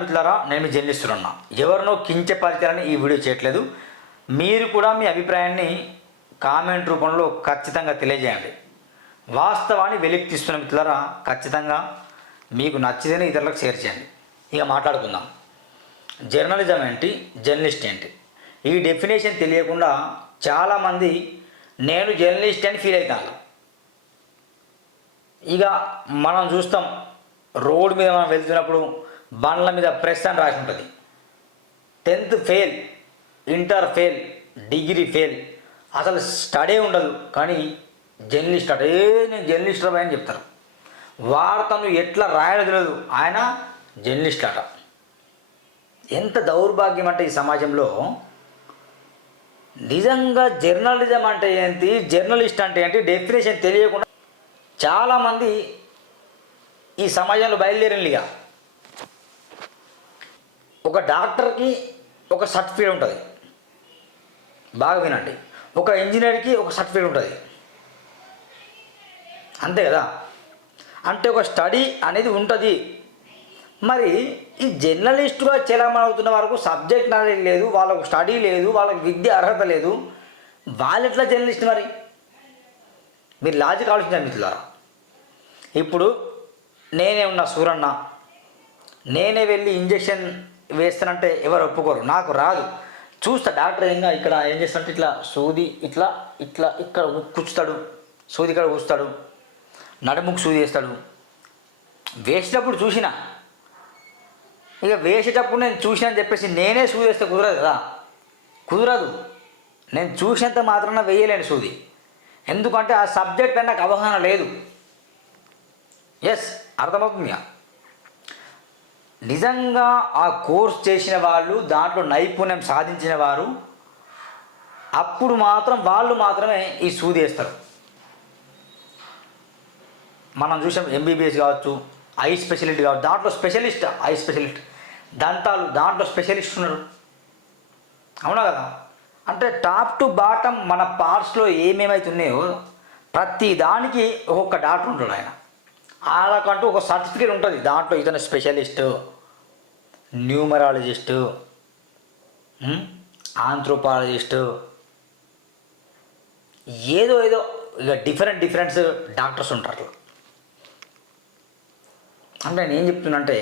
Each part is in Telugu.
మిత్రులారా నేను మీ జర్నలిస్టులున్నా ఎవరినో కించపరిచారని ఈ వీడియో చేయట్లేదు. మీరు కూడా మీ అభిప్రాయాన్ని కామెంట్ రూపంలో ఖచ్చితంగా తెలియజేయండి. వాస్తవాన్ని వెలికితీస్తున్న మిత్రులారా ఖచ్చితంగా మీకు నచ్చితేనే ఇతరులకు షేర్ చేయండి. ఇక మాట్లాడుకుందాం. జర్నలిజం ఏంటి? జర్నలిస్ట్ ఏంటి? ఈ డెఫినేషన్ తెలియకుండా చాలామంది నేను జర్నలిస్ట్ అని ఫీల్ అవుతాను ఇక మనం చూస్తాం రోడ్డు మీద మనం వెళ్తున్నప్పుడు బండ్ల మీద ప్రెస్ అని రాసి ఉంటుంది. Tenth fail inter fail degree fail. అసలు స్టడీ ఉండదు కానీ జర్నలిస్ట్ అట ఏ నేను జర్నలిస్ట్ అని చెప్తారు. వార్తను ఎట్లా రాయడం ఆయన జర్నలిస్ట్ అట. ఎంత దౌర్భాగ్యం అంటే ఈ సమాజంలో నిజంగా జర్నలిజం అంటే ఏంటి జర్నలిస్ట్ అంటే ఏంటి డెఫినేషన్ తెలియకుండా చాలామంది ఈ సమాజంలో బయలుదేరినలిగా. ఒక డాక్టర్కి ఒక సర్టిఫికేట్ ఉంటుంది. బాగా వినండి. ఒక ఇంజనీర్కి ఒక సర్టిఫికేట్ ఉంటుంది. అంతే కదా? అంటే ఒక స్టడీ అనేది ఉంటుంది. మరి ఈ జర్నలిస్టుగా చలామణి అవుతున్న వరకు సబ్జెక్ట్ నాలెడ్జ్ లేదు వాళ్ళకు స్టడీ లేదు వాళ్ళకి విద్య అర్హత లేదు. వాళ్ళు ఎట్లా జర్నలిస్ట్ మరి? మీరు లాజిక్ ఆలోచించండి మిత్రులారా. ఇప్పుడు నేనే ఉన్న సూరన్న నేనే వెళ్ళి ఇంజక్షన్ వేస్తానంటే ఎవరు ఒప్పుకోరు. నాకు రాదు. చూస్తా డాక్టర్ ఇంకా ఇక్కడ ఏం చేస్తాడంటే ఇట్లా సూది ఇట్లా ఇట్లా ఇక్కడ కూర్చుతాడు. సూది ఇక్కడ కూస్తాడు నడుముకు సూది వేస్తాడు. వేసేటప్పుడు చూసిన. ఇక వేసేటప్పుడు నేను చూసిన అని చెప్పేసి నేనే సూది వేస్తే కుదరదు కదా. కుదరదు. నేను చూసినంత మాత్రాన వేయలేను సూది. ఎందుకంటే ఆ సబ్జెక్ట్ నాకు అవగాహన లేదు. ఎస్ అర్థమవుతుంది? నిజంగా ఆ కోర్స్ చేసిన వాళ్ళు దాంట్లో నైపుణ్యం సాధించిన వారు అప్పుడు మాత్రం వాళ్ళు మాత్రమే ఈ సూది వేస్తారు. మనం చూసాం ఎంబీబీఎస్ కావచ్చు ఐ స్పెషలిస్ట్ కావచ్చు దాంట్లో స్పెషలిస్ట్ ఐ స్పెషలిస్ట్. దంతాలు దాంట్లో స్పెషలిస్ట్ ఉన్నారు. అవునా కదా? అంటే టాప్ టు బాటమ్ మన పార్ట్స్లో ఏమేమైతే ఉన్నాయో ప్రతి దానికి ఒక్కొక్క డాక్టర్ ఉంటాడు ఆయన. వాళ్ళకంటూ ఒక సర్టిఫికేట్ ఉంటుంది. దాంట్లో ఇతను స్పెషలిస్టు న్యూమరాలజిస్టు ఆంథ్రోపాలజిస్టు ఏదో ఏదో ఇక డిఫరెంట్ డిఫరెంట్స్ డాక్టర్స్ ఉంటారు. అంటే నేను ఏం చెప్తున్నంటే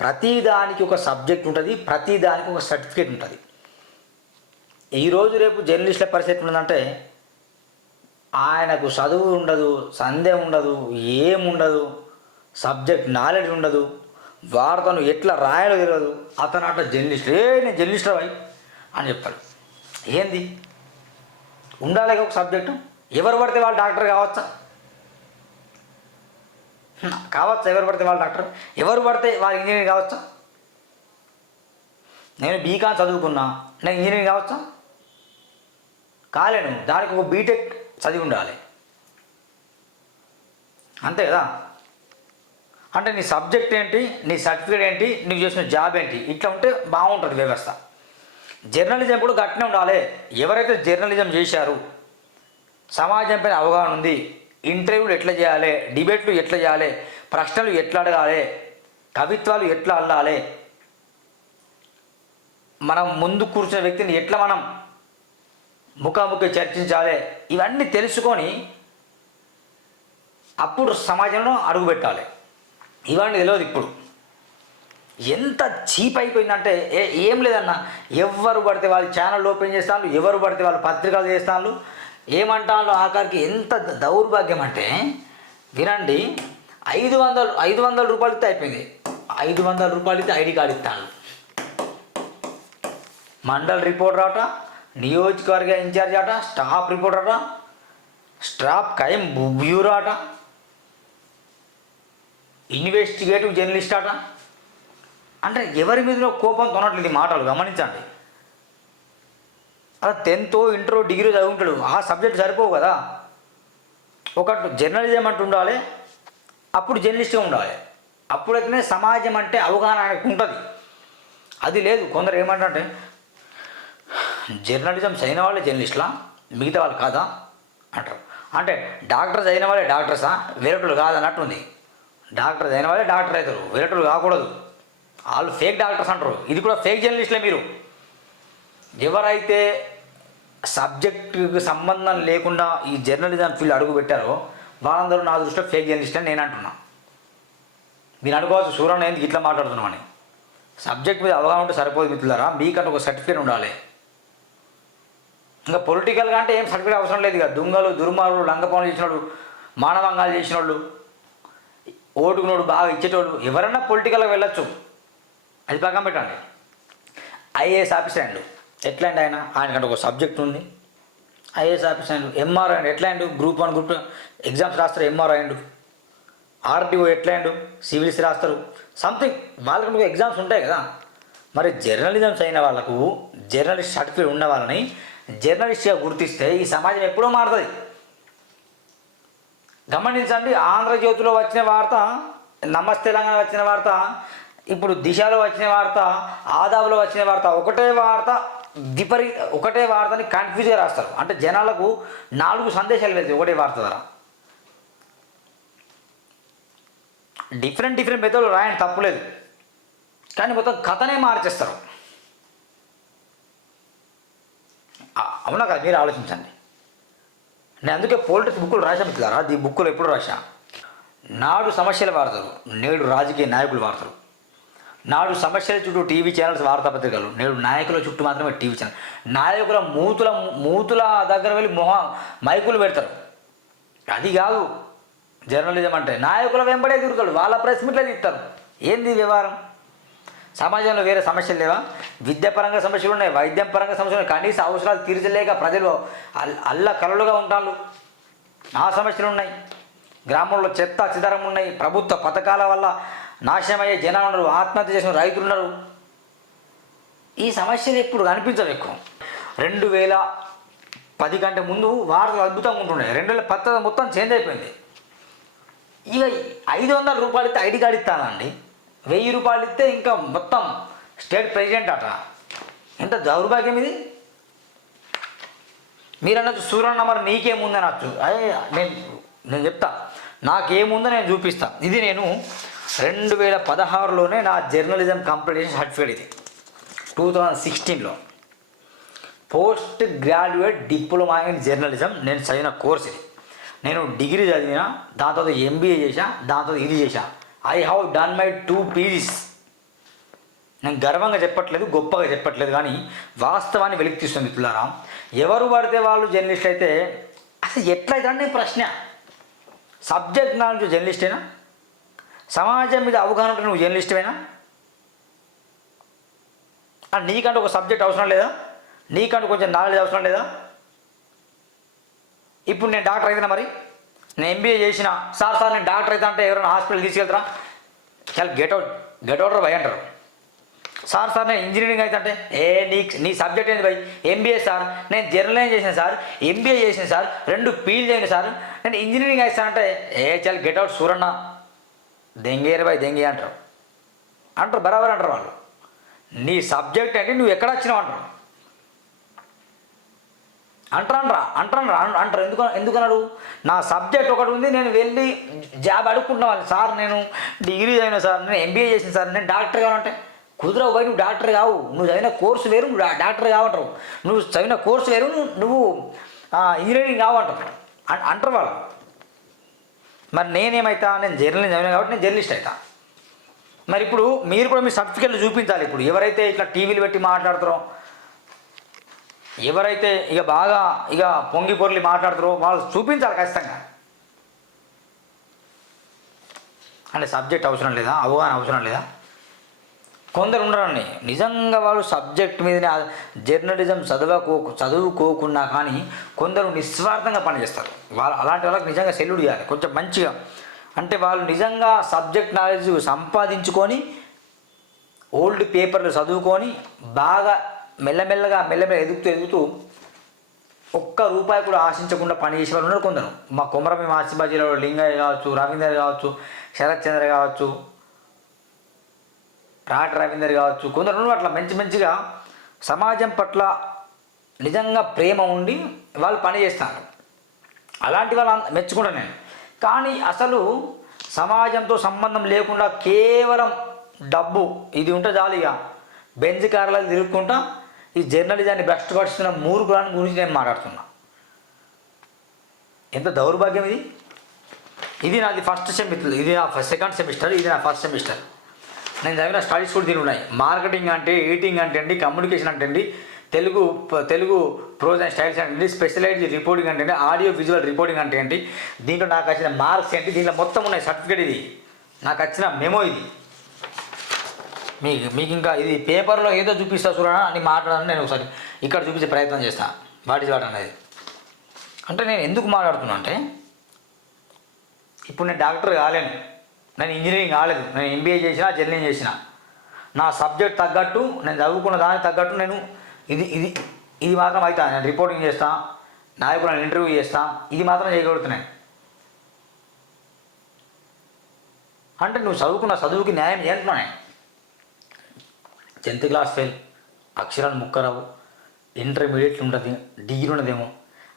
ప్రతి దానికి ఒక సబ్జెక్ట్ ఉంటుంది ప్రతి దానికి ఒక సర్టిఫికేట్ ఉంటుంది. ఈరోజు రేపు జర్నలిస్టుల పరిస్థితి ఉందంటే ఆయనకు చదువు ఉండదు సందేహం ఉండదు ఏముండదు సబ్జెక్ట్ నాలెడ్జ్ ఉండదు వార్తను ఎట్లా రాయాలో తెలియదు అతను అట్లా జర్నలిస్ట్ ఏ నేను జర్నలిస్ట్ రాయి అని చెప్పాడు ఏంది? ఉండాలి ఒక సబ్జెక్టు? ఎవరు పడితే వాళ్ళు డాక్టర్ కావచ్చా? కావచ్చా? ఎవరు పడితే వాళ్ళు డాక్టర్? ఎవరు పడితే వాళ్ళు ఇంజనీర్ కావచ్చా? నేను బీకాన్ చదువుకున్నా నేను ఇంజనీర్ కావచ్చా? కాలేను. దానికి ఒక బీటెక్ చదివి ఉండాలి అంతే కదా? అంటే నీ సబ్జెక్ట్ ఏంటి నీ సర్టిఫికేట్ ఏంటి నువ్వు చేసిన జాబ్ ఏంటి? ఇట్లా ఉంటే బాగుంటుంది వ్యవస్థ. జర్నలిజం కూడా గట్టినే ఉండాలి. ఎవరైతే జర్నలిజం చేశారు సమాజం పైన అవగాహన ఉంది ఇంటర్వ్యూలు ఎట్లా చేయాలి డిబేట్లు ఎట్లా చేయాలి ప్రశ్నలు ఎట్లా అడగాలి కవిత్వాలు ఎట్లా అల్లాలి మనం ముందు కూర్చున్న వ్యక్తిని ఎట్లా మనం ముఖాముఖి చర్చించాలి. ఇవన్నీ తెలుసుకొని అప్పుడు సమాజంలో అడుగుపెట్టాలి ఇవన్నీ తెలియదు ఇప్పుడు. ఎంత చీప్ అయిపోయిందంటే ఏ ఏం లేదన్న. ఎవరు పడితే వాళ్ళు ఛానల్ ఓపెన్ చేస్తాను ఎవరు పడితే వాళ్ళు పత్రికలు చేస్తాను ఏమంటాను ఆఖరికి ఎంత దౌర్భాగ్యం అంటే వినండి ఐదు వందలు ఐదు వందల రూపాయలు ఇస్తే అయిపోయింది. ఐదు వందల రూపాయలు ఇస్తే ఐడి కార్డు ఇస్తాను మండల్ రిపోర్ట్ రావటం నియోజకవర్గ ఇన్ఛార్జ్ అట స్టాఫ్ రిపోర్టర్ అట స్టాఫ్ క్రైమ్ బ్యూరో అట ఇన్వెస్టిగేటివ్ జర్నలిస్ట్ అట అంటే ఎవరి మీదలో కోపం తొనట్లేదు మాటలు గమనించండి. అలా టెన్త్ ఇంటర్ డిగ్రీ చదువుకుంటాడు ఆ సబ్జెక్ట్ సరిపోవు కదా. ఒక జర్నలిజం అంటూ ఉండాలి అప్పుడు జర్నలిస్ట్గా ఉండాలి. అప్పుడైతేనే సమాజం అంటే అవగాహన ఆయనకు ఉంటుంది. అది లేదు కొందరు ఏమంటారంటే జర్నలిజం చదివిన వాళ్ళే జర్నలిస్టులా? మిగతా వాళ్ళు కాదా? అంటారు. అంటే డాక్టర్ చదివిన వాళ్ళే డాక్టర్సా? వేరేటోళ్ళు కాదన్నట్టుంది. డాక్టర్ చదివిన వాళ్ళే డాక్టర్ అవుతారు. వేరేటోళ్ళు కాకూడదు. వాళ్ళు ఫేక్ డాక్టర్స్ అంటారు. ఇది కూడా ఫేక్ జర్నలిస్టులే మీరు. ఎవరైతే సబ్జెక్టుకి సంబంధం లేకుండా ఈ జర్నలిజం ఫీల్డ్ అడుగు పెట్టారో వాళ్ళందరూ నా దృష్టిలో ఫేక్ జర్నలిస్ట్ అని నేను అంటున్నా. మీరు అనుకోవచ్చు సూర్యన్న ఎందుకు ఇట్లా మాట్లాడుతున్నామని. సబ్జెక్ట్ మీద అవగాహన ఉంటే సరిపోదు మిత్రులారా. మీకంటే ఒక సర్టిఫికేట్ ఉండాలి. ఇంకా పొలిటికల్గా అంటే ఏం సర్టిఫికేట్ అవసరం లేదు ఇక. దొంగలు దుర్మార్గులు లంగ చేసిన వాళ్ళు మానవంగాలు చేసిన వాళ్ళు ఓటుకునోడు బాగా ఇచ్చేటోళ్ళు ఎవరన్నా పొలిటికల్గా వెళ్ళొచ్చు. అది పక్కన పెట్టండి. ఐఏఎస్ ఆఫీసర్ అండి ఎట్లా అండి ఆయన? ఆయనకంటే ఒక సబ్జెక్ట్ ఉంది. IAS officer and MR and. ఎట్లా and group one group two. Exams రాస్తారు ఎంఆర్ అండు. ఆర్టీఓ ఎట్లా అండు సివిల్స్ రాస్తారు. సంథింగ్. వాళ్ళకి ఎగ్జామ్స్ ఉంటాయి కదా. మరి జర్నలిజమ్స్ అయిన వాళ్ళకు జర్నలిస్ట్ సర్టిఫికేట్ ఉన్న వాళ్ళని జర్నలిస్ట్గా గుర్తిస్తే ఈ సమాజం ఎప్పుడో మారుతుంది. గమనించండి ఆంధ్రజ్యోతిలో వచ్చిన వార్త నమస్తే తెలంగాణ వచ్చిన వార్త ఇప్పుడు దిశలో వచ్చిన వార్త ఆదాబులో వచ్చిన వార్త ఒకటే వార్త విపరీత ఒకటే వార్తని కన్ఫ్యూజ్గా రాస్తారు. అంటే జనాలకు నాలుగు సందేశాలు వెళ్తాయి ఒకటే వార్త ద్వారా. డిఫరెంట్ డిఫరెంట్ మెథడ్లు రాయండి తప్పులేదు కానీ మొత్తం కథనే మార్చేస్తారు ఆ- అవునా కదా మీరు ఆలోచించండి. నేను అందుకే పోలిటిక్స్ బుక్కులు రాశా మిత్రులారా ఈ బుక్కులు ఎప్పుడు రాశా? నాడు సమస్యలు వాడతారు నేడు రాజకీయ నాయకులు వాడతారు నాడు సమస్యల చుట్టూ టీవీ ఛానల్స్ వార్తాపత్రికలు నేడు నాయకుల చుట్టూ మాత్రమే టీవీ ఛానల్ నాయకుల మూతుల మూతుల దగ్గర వెళ్ళి మొహ మైకులు పెడతారు. అది కాదు జర్నలిజం అంటే నాయకుల వెంబడే తిరుగుతాడు వాళ్ళ ప్రెస్ మీట్లే తీస్తారు ఏంది వ్యవహారం? సమాజంలో వేరే సమస్యలు లేవా? విద్యాపరంగా సమస్యలు ఉన్నాయి వైద్యం పరంగా సమస్యలు ఉన్నాయి. కనీస అవసరాలు తీర్చలేక ప్రజలు అల్ అల్ల కలలుగా ఉంటారు. ఆ సమస్యలు ఉన్నాయి. గ్రామంలో చెత్త చిదరం ఉన్నాయి. ప్రభుత్వ పథకాల వల్ల నాశనమయ్యే జనాలు ఉన్నారు. ఆత్మహత్య చేసిన రైతులు ఉన్నారు. ఈ సమస్యలు ఎప్పుడు కనిపించవు ఎక్కువ. రెండు వేల పది కంటే ముందు వార్తలు అద్భుతంగా ఉంటుండే. రెండు వేల పది మొత్తం చేంజ్ అయిపోయింది. ఇక ఐదు వందల రూపాయలు ఇస్తే ఐడి కార్డు ఇస్తానండి. వెయ్యి రూపాయలు ఇస్తే ఇంకా మొత్తం స్టేట్ ప్రెసిడెంట్ అట. ఎంత దౌర్భాగ్యం ఇది? మీరు అనొచ్చు సూర్యన్న మరి నీకేముంది అనొచ్చు అదే నేను నేను చెప్తా. నాకేముందో నేను చూపిస్తా. ఇది నేను రెండు వేల పదహారులోనే నా జర్నలిజం కంప్లీట్ చేసిన సర్టిఫికేట్ ఇది. టూ థౌజండ్ సిక్స్టీన్లో. Post graduate diploma in journalism నేను చదివిన కోర్స్ ఇది. నేను డిగ్రీ చదివిన దాని తర్వాత ఎంబీఏ చేశా దాని తర్వాత ఇది చేశా. I have done my two PGs నేను గర్వంగా చెప్పట్లేదు గొప్పగా చెప్పట్లేదు కానీ వాస్తవాన్ని వెలికి తీస్తుంది మిత్రులారా. ఎవరు పడితే వాళ్ళు జర్నలిస్ట్ అయితే అసలు ఎట్లయితే అంటే ప్రశ్న. సబ్జెక్ట్ నాలెడ్జ్ జర్నలిస్టేనా సమాజం మీద అవగాహన ఉంటే నువ్వు జర్నలిస్టేనా నీకంటే నీకంటూ ఒక సబ్జెక్ట్ అవసరం లేదా? నీకంటూ కొంచెం నాలెడ్జ్ అవసరం లేదా? ఇప్పుడు నేను డాక్టర్ అయితేనా మరి? నేను ఎంబీఏ చేసిన. సార్ సార్ నేను డాక్టర్ అయితే అంటే ఎవరైనా హాస్పిటల్ తీసుకెళ్తారా? చాలా గెట్ అవుట్ గెట్ అవుట్ భయ అంటారు. సార్ సార్ నేను ఇంజనీరింగ్ అయితే అంటే ఏ నీ నీ సబ్జెక్ట్ ఏంది భయ్? MBA sir. నేను జర్నలిజం చేసిన సార్. ఎంబీఏ చేసిన సార్. రెండు పీల్ చేయండి సార్. నేను ఇంజనీరింగ్ అంటే ఏ చాలా గెట్ అవుట్ సూరన్న. దెంగేరు భయ్ దెంగే అంటారు. అంటారు బరాబర్ అంటారు వాళ్ళు. నీ సబ్జెక్ట్ అంటే నువ్వు ఎక్కడ వచ్చినావు అంటారు. అంటారా అంటారా అంటారు. ఎందుకు ఎందుకన్నాడు? నా సబ్జెక్ట్ ఒకటి ఉంది నేను వెళ్ళి జాబ్ అడుక్కుంటున్నాను సార్ నేను డిగ్రీ చదివిన సార్ నేను ఎంబీఏ చేసిన సార్ నేను డాక్టర్ కావాలంటే. కుదరవు పోయి నువ్వు డాక్టర్ కావు. నువ్వు చదివిన కోర్సు వేరు నువ్వు డాక్టర్ కావంటారు. నువ్వు చదివిన కోర్సు వేరు నువ్వు ఇంజనీరింగ్ కావంటారు. అంటారు వాళ్ళు. మరి నేనేమైతా? నేను జర్నలిస్ట్ చదివినా కాబట్టి నేను జర్నలిస్ట్ అవుతా మరి ఇప్పుడు మీరు కూడా మీ సర్టిఫికెట్లు చూపించాలి ఇప్పుడు. ఎవరైతే ఇట్లా టీవీలు పెట్టి మాట్లాడుతారో ఎవరైతే ఇక బాగా ఇక పొంగి పొర్లి మాట్లాడుతారో వాళ్ళు చూపించాలి ఖచ్చితంగా. అంటే సబ్జెక్ట్ అవసరం లేదా? అవగాహన అవసరం లేదా? కొందరు ఉండరండి నిజంగా వాళ్ళు సబ్జెక్ట్ మీదనే జర్నలిజం చదవకో చదువుకోకున్నా కానీ కొందరు నిస్వార్థంగా పనిచేస్తారు. వాళ్ళు అలాంటి వాళ్ళకి నిజంగా సెల్యూడ్ ఇవ్వాలి కొంచెం మంచిగా. అంటే వాళ్ళు నిజంగా సబ్జెక్ట్ నాలెడ్జ్ సంపాదించుకొని ఓల్డ్ పేపర్లు చదువుకొని బాగా మెల్లమెల్లగా మెల్లమెల్ల ఎదుగుతూ ఎదుగుతూ ఒక్క రూపాయి కూడా ఆశించకుండా పనిచేసే వాళ్ళు ఉన్నారు కొందరు. మా కొమరమి మాసిబాజీలో లింగయ్య కావచ్చు రవీందర్ కావచ్చు శరత్ చంద్ర కావచ్చు రాట రవీందర్ కావచ్చు కొందరు అట్లా మంచి మంచిగా సమాజం పట్ల నిజంగా ప్రేమ ఉండి వాళ్ళు పని చేస్తారు. అలాంటి వాళ్ళు మెచ్చుకుంటాను నేను. కానీ అసలు సమాజంతో సంబంధం లేకుండా కేవలం డబ్బు ఇది ఉంటే జాలిగా బెంజ్ కార్లలో తిరుగుకుంటా ఈ జర్నలిజాన్ని బెస్ట్ భ్రష్టపరుస్తున్న మూర్ఖులను గురించి నేను మాట్లాడుతున్నా. ఎంత దౌర్భాగ్యం ఇది? ఇది నాది ఫస్ట్ సెమిస్టర్ ఇది నా సెకండ్ సెమిస్టర్ ఇది నా ఫస్ట్ సెమిస్టర్ నేను చదివిన స్టడీస్ కూడా దీని ఉన్నాయి. మార్కెటింగ్ అంటే ఎడిటింగ్ అంటే అండి కమ్యూనికేషన్ అంటే అండి Telugu Telugu prose and styles అంటే స్పెషలైజ్డ్ రిపోర్టింగ్ అంటే ఆడియో విజువల్ రిపోర్టింగ్ అంటే ఏంటి దీంట్లో నాకు వచ్చిన మార్క్స్ ఏంటి? దీంట్లో మొత్తం ఉన్నాయి సర్టిఫికేట్ ఇది. నాకు వచ్చిన మెమో ఇది. మీకు మీకు ఇంకా ఇది పేపర్లో ఏదో చూపిస్తా చూడనా? అని మాట్లాడాలని నేను ఒకసారి ఇక్కడ చూపించే ప్రయత్నం చేస్తాను వాటి వాటి అనేది? అంటే నేను ఎందుకు మాట్లాడుతున్నా అంటే ఇప్పుడు నేను డాక్టర్ కాలేను. నేను ఇంజనీరింగ్ కాలేదు. నేను ఎంబీఏ చేసిన జర్నీ చేసిన. నా సబ్జెక్ట్ తగ్గట్టు నేను చదువుకున్న దానికి తగ్గట్టు నేను ఇది ఇది ఇది మాత్రం అవుతా నేను రిపోర్టింగ్ చేస్తా నాయకులను ఇంటర్వ్యూ చేస్తా. ఇది మాత్రం చేయగలుగుతున్నాను అంటే నువ్వు చదువుకున్న చదువుకి న్యాయం చేస్తున్నాను టెన్త్ క్లాస్ ఫెయిల్. అక్షరాలు ముక్కరావు. ఇంటర్మీడియట్ ఉంటుంది డిగ్రీ ఉన్నదేమో.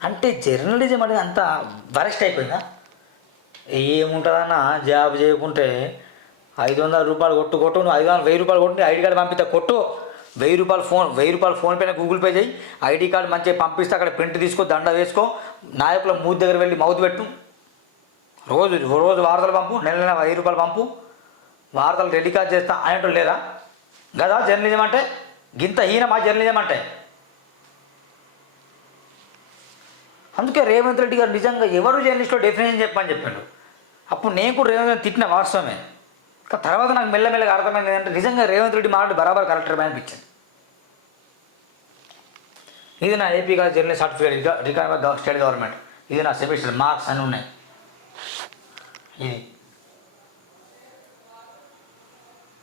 అంటే జర్నలిజం అనేది అంత వరెస్ట్ అయిపోయిందా? ఏముంటుందన్నా జాబ్ చేయకుంటే ఐదు వందల రూపాయలు కొట్టు కొట్టు. నువ్వు ఐదు వందల వెయ్యి రూపాయలు కొట్టు ఐడి కార్డు పంపిస్తా కొట్టు. వెయ్యి రూపాయలు ఫోన్ వెయ్యి రూపాయలు ఫోన్పైన గూగుల్ పే చేయి. ఐడి కార్డు మంచిగా పంపిస్తే అక్కడ ప్రింట్ తీసుకో దండ వేసుకో. నాయకుల మూతి దగ్గర వెళ్ళి మౌత్ పెట్టు. రోజు రోజు వార్తలు పంపు నెల నెల వెయ్యి రూపాయలు పంపు. వార్తలు టెలికాస్ట్ చేస్తా. అనేటోళ్ళు లేరా కదా జర్నలిజం అంటే? గింత హీనమా జర్నలిజం అంటే? అందుకే రేవంత్ రెడ్డి గారు నిజంగా ఎవరు జర్నలిస్ట్లో డెఫినేషన్ చెప్పని చెప్పాడు? అప్పుడు నేను కూడా రేవంత్ రెడ్డి తిట్టిన వాస్తవమే. కానీ తర్వాత నాకు మెల్లమెల్లగా అర్థమైంది అంటే నిజంగా రేవంత్ రెడ్డి మాట బరాబర్ కరెక్టర్ అనిపించింది. ఇది నా ఏపీ కాదు journalist certificate record state government. ఇది నా సెమిస్టర్ మార్క్స్ అని ఉన్నాయి. ఇది.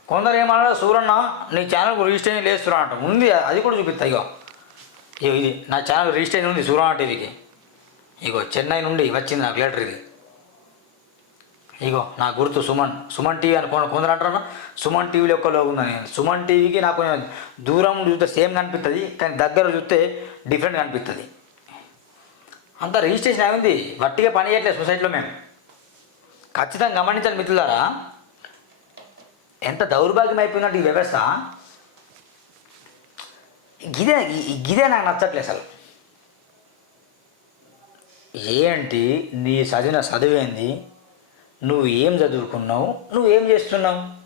కొందరు ఏమన్నా సూరన్న నీ ఛానల్కు రిజిస్ట్రేషన్ లేదు సూరన్న అంట ఉంది అది కూడా చూపిస్తా ఇగో. ఇగో ఇది నా ఛానల్ రిజిస్ట్రేషన్ ఉంది సూరన్న టీవీకి ఇగో చెన్నై నుండి వచ్చింది నాకు లెటర్ ఇది. ఇగో నా గుర్తు సుమన్. సుమన్ టీవీ అని కొందరు అంటారా సుమన్ టీవీలో ఒక్క లోగు ఉందని సుమన్ టీవీకి నాకు కొంచెం దూరం చూస్తే సేమ్ కనిపిస్తుంది కానీ దగ్గర చూస్తే డిఫరెంట్ కనిపిస్తుంది అంత రిజిస్ట్రేషన్ అయింది వట్టిగా పని చేయట్లేదు సొసైటీలో మేము. ఖచ్చితంగా గమనించాలి మిత్రులారా. ఎంత దౌర్భాగ్యం అయిపోయిందంటే ఈ వ్యవస్థ? గిదే గిదే నాకు నచ్చట్లేదు అసలు. ఏంటి నీ చదివిన చదివేంది? నువ్వు ఏం చదువుకున్నావు? నువ్వు ఏం చేస్తున్నావు?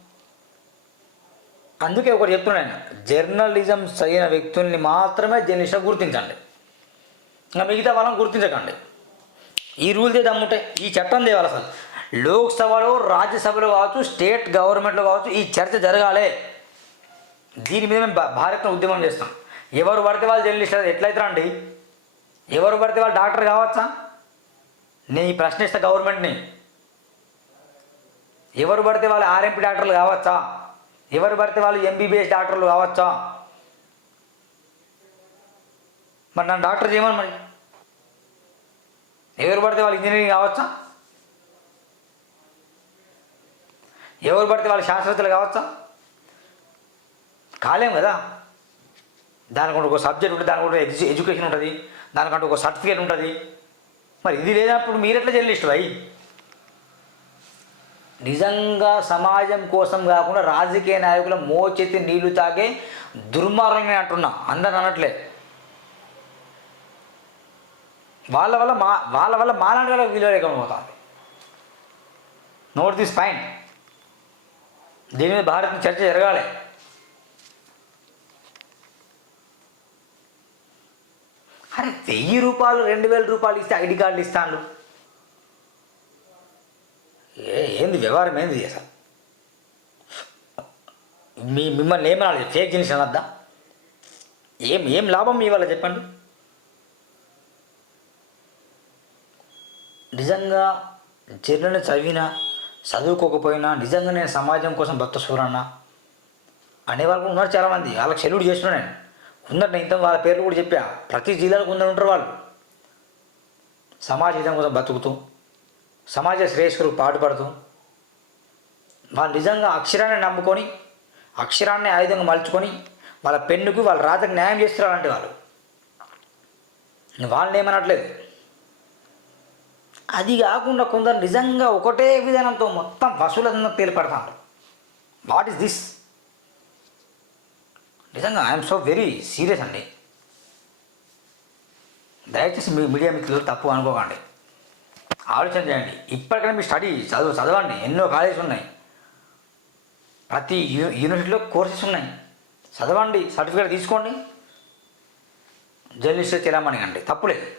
అందుకే ఒకటి చెప్తున్నాను జర్నలిజం చదివిన వ్యక్తుల్ని మాత్రమే జర్నలిస్ట్గా గుర్తించండి. ఇంకా మిగతా వాళ్ళని గుర్తించకండి. ఈ రూల్ చేద్దాముంటే ఈ చట్టం తేవాలి అసలు? లోక్సభలో రాజ్యసభలో కావచ్చు స్టేట్ గవర్నమెంట్లో కావచ్చు ఈ చర్చ జరగాలి. దీని మీద మేము భారత్ను ఉద్యమం చేస్తాం. ఎవరు పడితే వాళ్ళు జర్నలిస్ట్ ఎట్లయితే అండి? ఎవరు పడితే వాళ్ళు డాక్టర్ కావచ్చా? నేను ఈ ప్రశ్న ఇస్తా గవర్నమెంట్ని. ఎవరు పడితే వాళ్ళు ఆర్ఎంపీ డాక్టర్లు కావచ్చా? ఎవరు పడితే వాళ్ళు ఎంబీబీఎస్ డాక్టర్లు కావచ్చా? మరి నన్ను డాక్టర్ చేయమని మరి? ఎవరు పడితే వాళ్ళు ఇంజనీరింగ్ కావచ్చా? ఎవరు పడితే వాళ్ళు శాస్త్రవేత్తలు కావచ్చా? కాలేం కదా? దానికంటే ఒక సబ్జెక్ట్ ఉంటుంది దానికంటే ఎడ్యు ఎడ్యుకేషన్ ఉంటుంది దానికంటే ఒక సర్టిఫికేట్ ఉంటుంది. మరి ఇది లేనప్పుడు మీరు ఎట్లా జర్నలిస్ట్ అయ్యి? నిజంగా సమాజం కోసం కాకుండా రాజకీయ నాయకుల మోచెత్తి నీళ్ళు తాగే దుర్మార్గం అంటున్నా. అందరు అనట్లే. వాళ్ళ వల్ల మా వాళ్ళ వల్ల మాలాంటి వాళ్ళకి విలువ లేకపోతుంది. నోట్ దిస్ పాయింట్ దీని మీద భారత్ చర్చ జరగాలి. అరే వెయ్యి రూపాయలు రెండు వేల రూపాయలు ఇస్తే ఐడి కార్డులు ఇస్తాను ఏ ఏంది వ్యవహారం ఏంది అసలు? మీ మిమ్మల్ని ఏమనాలి ఫేక్ జీనిస్ అనద్దా? ఏం ఏం లాభం మీ వల్ల చెప్పండి. నిజంగా జర్నల్ని చదివినా చదువుకోకపోయినా నిజంగా నేను సమాజం కోసం భక్త సూరన్న అనేవాళ్ళు కూడా ఉన్నారు చాలామంది. వాళ్ళకి సెల్యూట్ చేస్తున్నా నేను ఉన్నారు నేను ఇంత వాళ్ళ పేర్లు కూడా చెప్పా. ప్రతి జిల్లాలో కొందరు ఉంటారు వాళ్ళు. సమాజ హితం కోసం బతుకుతూ సమాజ శ్రేయస్కులకు పాటుపడుతూ వాళ్ళు నిజంగా అక్షరాన్ని నమ్ముకొని అక్షరాన్ని ఆయుధంగా మలుచుకొని వాళ్ళ పెన్నుకు వాళ్ళ రాతకు న్యాయం చేస్తున్నారంటే వాళ్ళు. వాళ్ళని ఏమనట్లేదు. అది కాకుండా కొందరు నిజంగా ఒకటే విధానంతో మొత్తం వసూలంతా తేలిపడతారు. వాట్ ఈస్ దిస్ నిజంగా ఐఎమ్ సో వెరీ సీరియస్ అండి. దయచేసి మీ మీడియా మిత్రులు తప్పు అనుకోకండి. ఆలోచన చేయండి. ఇప్పటికైనా మీ స్టడీ చదువు చదవండి. ఎన్నో కాలేజెస్ ఉన్నాయి. ప్రతి యూనివర్సిటీలో కోర్సెస్ ఉన్నాయి. చదవండి సర్టిఫికేట్ తీసుకోండి. జర్నలిస్ట్ చేరామని అండి తప్పులేదు